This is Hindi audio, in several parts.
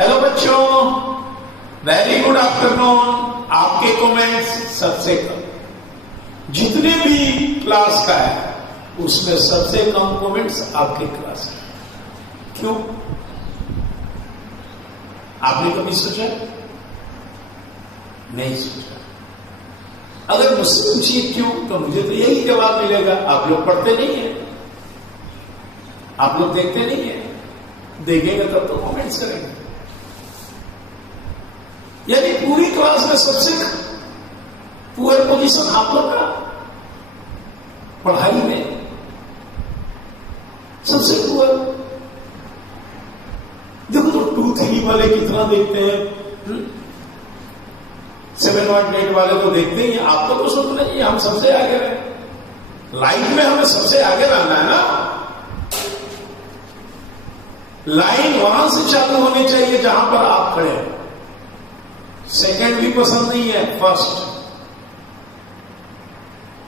हेलो बच्चों, वेरी गुड आफ्टरनून। आपके कमेंट्स सबसे कम, जितने भी क्लास का है उसमें सबसे कम कमेंट्स आपके क्लास का। क्यों? आपने कभी सोचा? नहीं सोचा। अगर मुझसे पूछिए क्यों, तो मुझे तो यही जवाब मिलेगा, आप लोग पढ़ते नहीं है, आप लोग देखते नहीं है। देखेंगे तब तो कमेंट्स करेंगे। यानी पूरी क्लास में सबसे पुअर पोजीशन आप लोग का, पढ़ाई में सबसे पुअर। देखो तो 2-3 वाले कितना देखते हैं, 7-8 वाले तो देखते ही। आपको तो सोचना चाहिए हम सबसे आगे रहे। लाइफ में हमें सबसे आगे रहना है ना। लाइन वहां से चालू होनी चाहिए जहां पर आप खड़े हो। सेकंड भी पसंद नहीं है, फर्स्ट।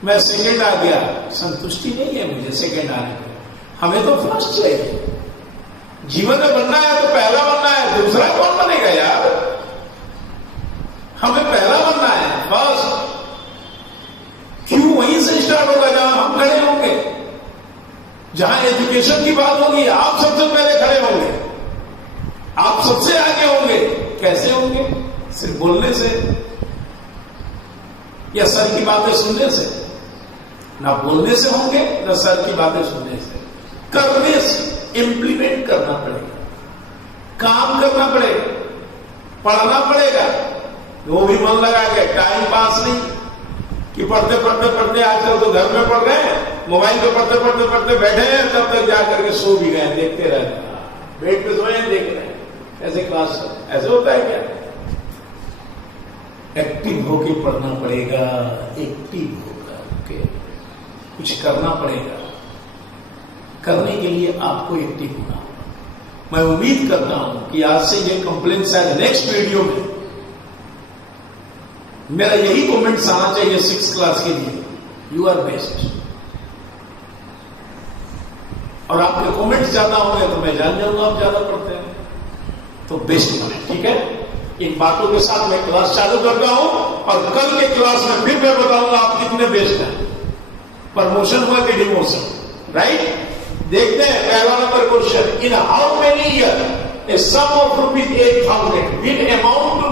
मैं सेकंड आ गया, संतुष्टि नहीं है मुझे सेकंड आने को। हमें तो फर्स्ट चाहिए। जीवन में बनना है तो पहला बनना है, दूसरा कौन बनेगा यार? हमें पहला बनना है, फर्स्ट। क्यों? वहीं से स्टार्ट होगा जहां हम खड़े होंगे, जहां एजुकेशन की बात होगी। आप सबसे पहले खड़े होंगे, आप सबसे आगे होंगे। कैसे होंगे? सिर्फ बोलने से या सर की बातें सुनने से? ना बोलने से होंगे ना सर की बातें सुनने से। करने से, इंप्लीमेंट करना पड़ेगा, काम करना पड़ेगा, पढ़ना पड़ेगा। वो भी मन लगा के, टाइम पास नहीं कि पढ़ते पढ़ते पढ़ते आजकल तो घर में पढ़ रहे हैं, मोबाइल पे पढ़ते पढ़ते पढ़ते बैठे हैं, तब तक जाकर के सो भी गए, देखते रहते हैं, बेड पे सोए देख रहे हैं। ऐसे क्लास ऐसे होता है क्या? एक्टिव होके पढ़ना पड़ेगा, एक्टिव होकर कुछ करना पड़ेगा। करने के लिए आपको एक्टिव होना होगा। मैं उम्मीद करता हूं कि आज से ये कंप्लेंट शायद नेक्स्ट वीडियो में मेरा यही कमेंट्स आना चाहिए 6th क्लास के लिए, यू आर बेस्ट। और आपके कमेंट्स ज्यादा होंगे तो मैं जान जाऊंगा आप ज्यादा पढ़ते हैं, तो बेस्ट बने। ठीक है, इन बातों के साथ मैं क्लास चालू करता हूं और कल के क्लास में फिर मैं बताऊंगा आप कितने बेस्ट हैं। प्रमोशन हुआ कि डिमोशन, राइट? देखते हैं पहला number question. In how many year a sum of ₹8,000 will amount to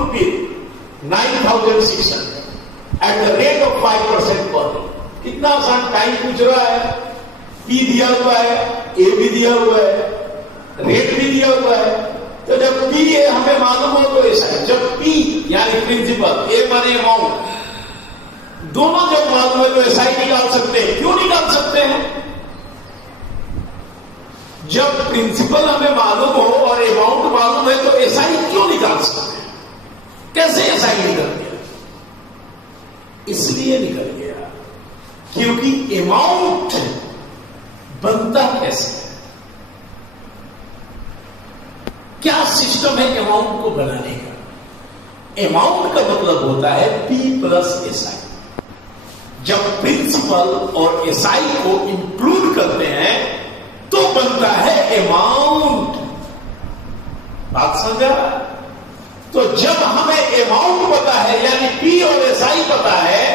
₹9,600 at the rate of 5% per day. कितना आसान टाइम पूछ रहा है, पी दिया हुआ है, ए भी दिया हुआ है, रेट भी दिया हुआ है। तो जब पी ए हमें मालूम हो तो ऐसा है, जब पी यानी प्रिंसिपल, ए माने अमाउंट, दोनों जब मालूम है तो ऐसा ही निकाल सकते हैं। क्यों निकाल सकते हैं? जब प्रिंसिपल हमें मालूम हो और अमाउंट मालूम है तो ऐसा ही क्यों निकाल सकते हैं? कैसे ऐसा ही निकल गया? इसलिए निकल गया क्योंकि अमाउंट बनता कैसे? क्या सिस्टम है अमाउंट को बनाने का? अमाउंट का मतलब होता है P प्लस SI। जब प्रिंसिपल और SI को इंक्लूड करते हैं तो बनता है अमाउंट। बात समझा? तो जब हमें अमाउंट पता है यानी P और SI पता है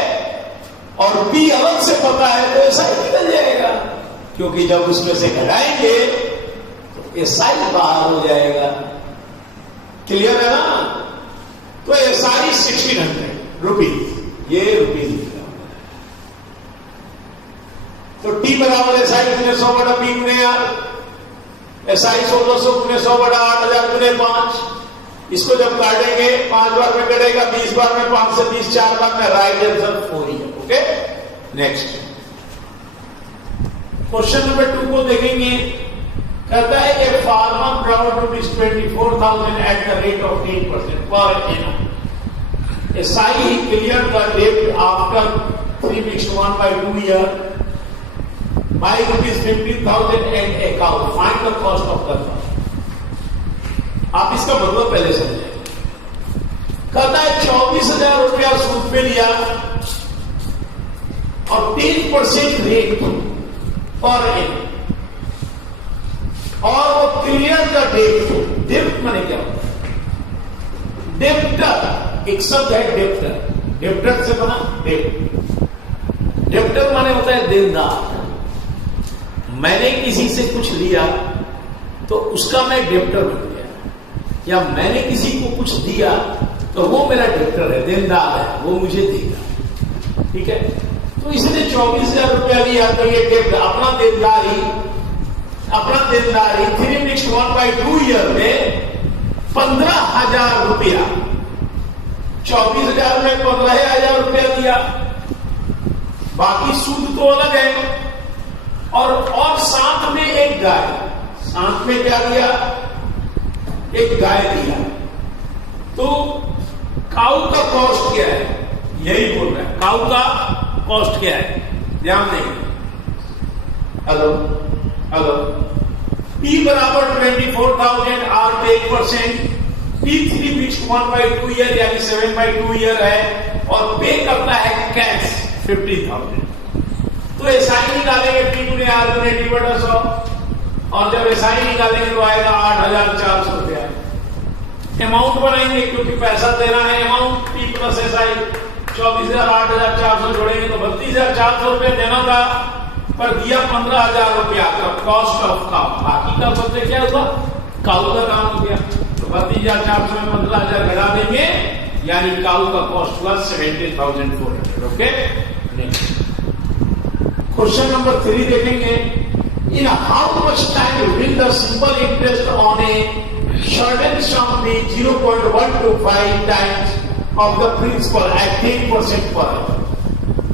और P अलग से पता है तो SI निकल जाएगा, क्योंकि जब उसमें से घटाएंगे SI बाहर हो जाएगा। क्लियर है ना? तो SI 1600 रुपीज, ये रुपीज लिखा हुआ है। तो T बराबर SI गुने 100 बटा P गुने R, SI 1600 गुने 100 बटा 8000 गुने 5। इसको जब काटेंगे 5 बार में कटेगा, 20 बार में 5 से 20 4 बार में, राइट आंसर 4 ही है। ओके, नेक्स्ट क्वेश्चन नंबर 2 को देखेंगे। कहता है कि farmer borrowed ₹24,000 at the rate of 8% per annum. SI he clear the debt after 3/1/2 year by ₹15,000 and account find the cost of the firm. आप इसका मतलब पहले समझें। कहता है 24,000 रुपया सूद पे लिया और 3% रेट पर एनम, और वो क्लियर द डेट। डेट माने क्या होता है? डेप्टर एक शब्द है, डेप्टर, डेप्टर से बना डेप्टर माने होता है देनदार। मैंने किसी से कुछ लिया तो उसका मैं डेप्टर बन गया, या मैंने किसी को कुछ दिया तो वो मेरा डेप्टर है, देनदार है, वो मुझे देगा। ठीक है, तो इसने 24,000 रुपया लिया तो ये डेप्टर अपना देनदारी 3/1/2 ईयर में 15,000 रुपया, 24,000 में 15,000 रुपया दिया, बाकी सूद तो अलग है। और साथ में एक गाय, साथ में क्या दिया, एक गाय दिया। तो काऊ का कॉस्ट क्या है, यही बोल रहा है, काऊ का कॉस्ट क्या है, ध्यान देंगे। हेलो हेलो, P बराबर 24,000 R पे 1%, P3 which 1/2 ईयर यानी 7/2 ईयर है, और पे करता है कैश 50,000। तो एसआई निकालेंगे P गुने R गुने D बटा 100, और जब एसआई निकालेंगे तो आएगा 8,400 रुपया। अमाउंट बनाएंगे क्योंकि पैसा देना है, अमाउंट P प्लस एसआई 24,000 8,400 जोड़ेंगे तो 32,400 रुपया देना था, पर दिया 15,000 रुपया का कॉस्ट ऑफ काउ। बाकी का बदले क्या हुआ, काउ का काम हो गया, तो 32,400 में 15,000 घटा देंगे, यानी काउ का कॉस्ट हुआ 70,400। ओके, नेक्स्ट क्वेश्चन नंबर 3 देखेंगे। In how much time will the simple interest on a certain sum be 0.125 times of the principal at 10% per annum?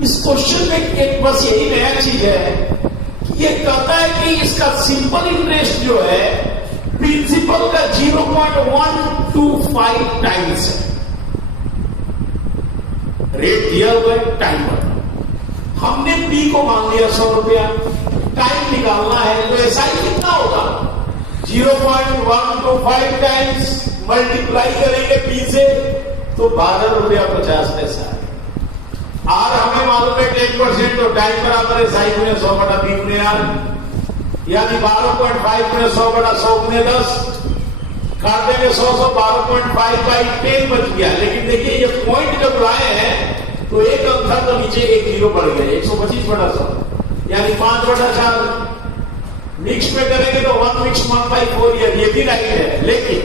इस क्वेश्चन में एक बस यही नया चीज है कि ये कहता है कि इसका सिंपल इंटरेस्ट जो है प्रिंसिपल का 0.125 टाइम्स है। रेट दिया हुआ है, टाइम पर हमने P को मान लिया 100 रुपया, टाइम निकालना है, तो एसआई कितना होगा, 0.125 टाइम्स मल्टीप्लाई करेंगे P से तो 12 रुपया 50 पैसा। आर हमें मालूम है 10%, तो टाइम बराबर है एसआई गुने 100 बटा P गुने R, यानी 12.5 गुने 100 बटा 100 गुने 10, काट देंगे 100 12.5 बाई 10 बच गया। लेकिन देखिए ये पॉइंट जब लाए हैं तो एक अंक था तो नीचे एक जीरो बढ़ गया, 125 बटा 100 यानी 5 बटा 4। मिक्स में करेंगे तो 1 मिक्स 1/4 ईयर, ये भी राइट है, लेकिन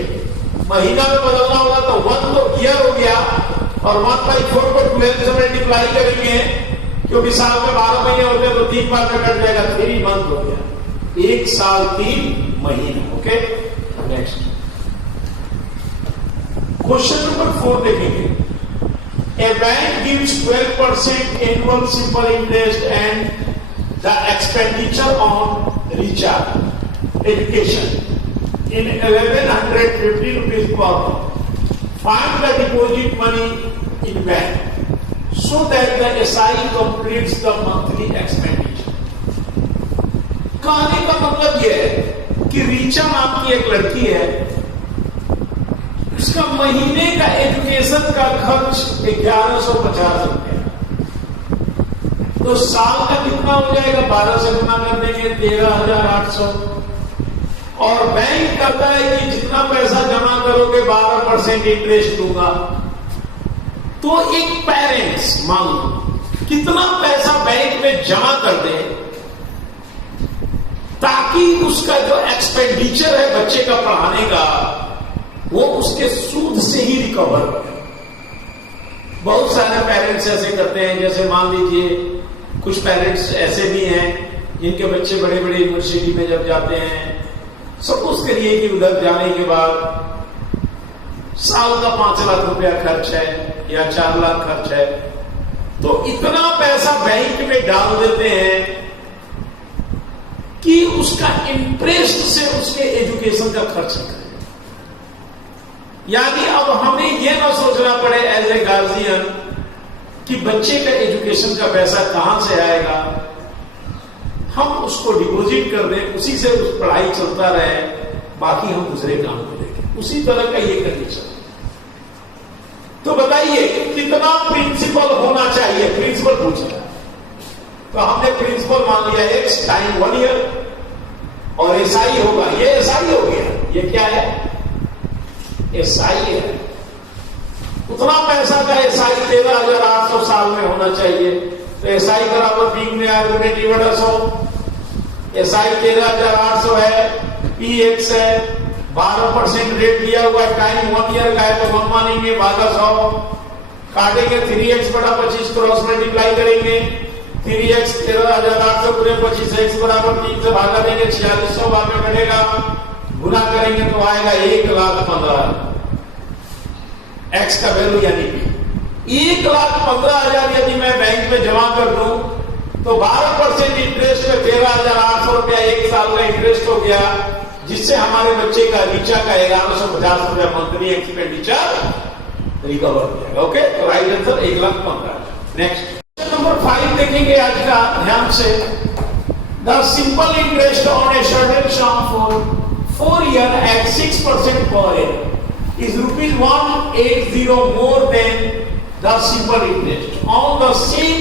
महीना में बदलना होगा तो 1 तो ईयर हो गया, और 1/4 को 12 से मल्टीप्लाई करेंगे, क्योंकि साल में 12 महीने होते हैं तो 3 बार में कट जाएगा, 3 मंथ हो गया, 1 साल 3 महीना। ओके, नेक्स्ट क्वेश्चन नंबर 4 देखेंगे। A bank gives 12% annual simple interest and the expenditure on recharge, education in 1,150 rupees per month. Find the deposit money in bank so that the SI completes the monthly expenditure. कहने का मतलब यह है कि रीचा नाम की एक लड़की है, उसका महीने का एजुकेशन का खर्च 1,150 रुपया, तो साल का कितना हो जाएगा, 12 से गुना कर देंगे 13,800। और बैंक कहता है कि जितना पैसा जमा करोगे 12% इंटरेस्ट दूंगा। तो एक पेरेंट्स मान लो कितना पैसा बैंक में जमा कर दे ताकि उसका जो एक्सपेंडिचर है बच्चे का पढ़ाने का वो उसके सूद से ही रिकवर हो। बहुत सारे पेरेंट्स ऐसे करते हैं, जैसे मान लीजिए कुछ पेरेंट्स ऐसे भी हैं जिनके बच्चे बड़े बड़े यूनिवर्सिटी में जब जाते हैं, सपोज करिए कि उधर जाने के बाद साल का 5 लाख रुपया खर्च है या 4 लाख खर्च है, तो इतना पैसा बैंक में डाल देते हैं कि उसका इंटरेस्ट से उसके एजुकेशन का खर्च करें। यानी अब हमें यह ना सोचना पड़े एज ए गार्जियन कि बच्चे का एजुकेशन का पैसा कहां से आएगा, हम उसको डिपॉजिट कर दें, उसी से उस पढ़ाई चलता रहे, बाकी हम दूसरे काम को देखें। उसी तरह का ये कंडीशन। तो बताइए कितना प्रिंसिपल होना चाहिए, प्रिंसिपल पूछा तो हमने प्रिंसिपल मान लिया एक्स टाइम 1 ईयर, और एसआई होगा, ये एसआई हो गया, ये क्या है, एसआई है। उतना पैसा का एसआई 13,800 साल में होना चाहिए। तो एसआई बराबर पी गुने आर गुने टी बटा 100। एसआई 13,800 है, पी एक्स है, 12% रेट दिया हुआ है, टाइम 1 ईयर का है, तो 1 मानेंगे भागा 100, काटेंगे 3x बटा 25 क्रॉस मल्टीप्लाई करेंगे, 3x 13,800 गुने 25 x बराबर 3 से भागा देंगे, 4600 बाद में बढ़ेगा, गुना करेंगे तो आएगा 1,15,000 x का वैल्यू यानी कि 1,15,000 यदि मैं बैंक में जमा कर दूं तो 12% इंटरेस्ट में 13,800 रुपया 1 साल का इंटरेस्ट हो गया, जिससे हमारे बच्चे का रीचा का 1,150 रुपया मंथली एक्सपेंडिचर रिकवर हो जाएगा। ओके, तो राइट आंसर 1,15,000। नेक्स्ट नंबर 5 देखेंगे आज का ध्यान से। The simple interest on a certain some for 4 years at 6% per annum is ₹180 more than the simple interest on the same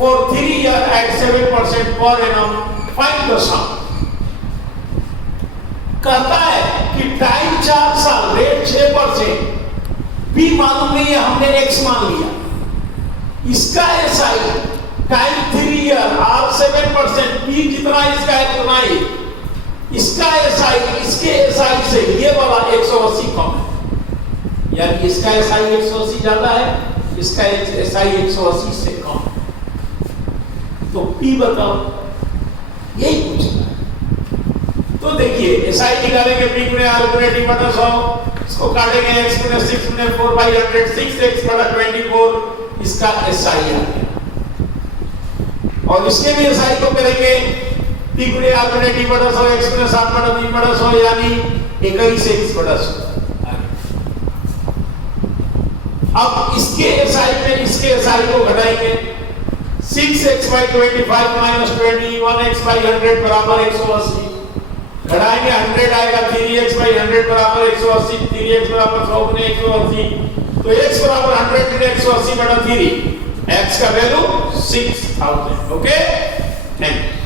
for 3 years at 7% per annum. Find the sum. कहता है कि टाइम 4 साल, रेट 6%, बी मालूम नहीं है, हमने एक्स मान लिया। इसका एसआई टाइम 3 ईयर और 7%, बी जितना इसका है उतना ही, इसका एसआई इसके एसआई से ये वाला 180 कम है, यानी इसका एसआई 180 ज्यादा है, इसका एसआई 180 से कम है। तो पी बताओ, यही पूछना है। तो देखिए एसआई निकालेंगे, पी गुने आर गुने टी बटा 100, इसको काटेंगे x गुने 6 गुने 4/100, 6x बटा 24, इसका एसआई आ गया। और इसके भी एसआई को करेंगे, पी गुने आर गुने टी बटा 100, x गुने 7 बटा 3 बटा 100, यानी 21 x बटा 100। अब इसके एसआई में इसके एसआई को घटाएंगे, 6x by 25 minus 21x by 100 बराबर 180, घटाएंगे 100 आएगा, 3x by 100 बराबर 180, 3x बराबर 100 गुने 180, तो x बराबर 100 गुने 180 बटा 3, x का वैल्यू 6000। Okay, thank you.